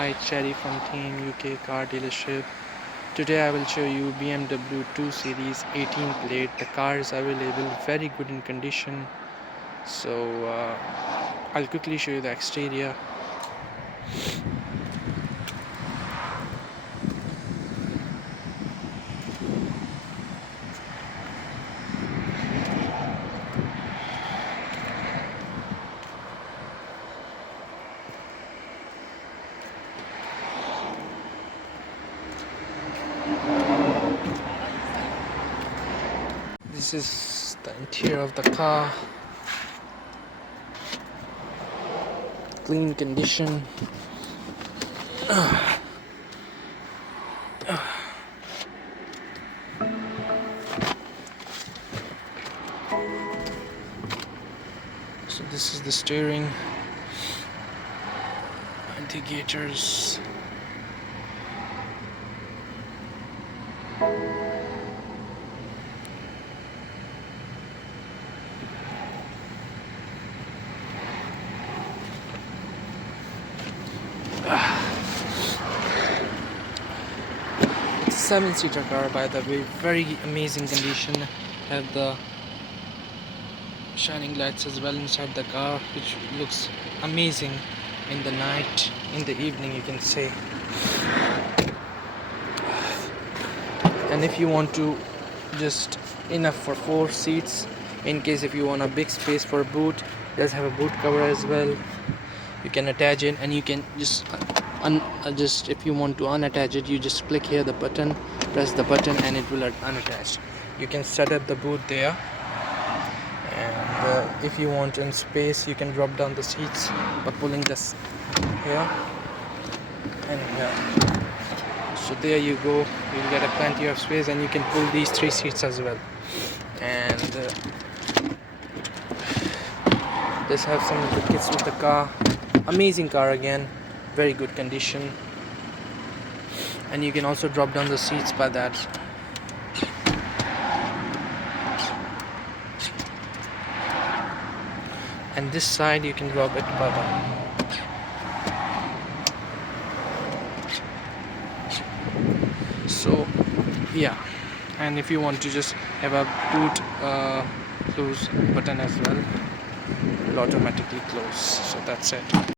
Hi, Cherry from Team UK Car Dealership. Today I will show you BMW 2 Series 18 plate. The car is available, very good in condition. So I'll quickly show you the exterior. This is the interior of the car. Clean condition. So this is the steering, indicators. It's a 7-seater car, by the way, very amazing condition. Have the shining lights as well inside the car, which looks amazing in the night, in the evening you can say. And if you want to, just enough for 4 seats, in case if you want a big space for a boot, it does have a boot cover as well. You can attach it, and you can just if you want to unattach it, you just click here the button, press the button, and it will unattach. You can set up the boot there. And if you want in space, you can drop down the seats by pulling this here and here. So there you go, you'll get a plenty of space, and you can pull these 3 seats as well. And let's have some of the kits with the car. Amazing car again, very good condition. And you can also drop down the seats by that. And this side you can drop it by that. So yeah, and if you want to just have a boot close button as well, it will automatically close. So that's it.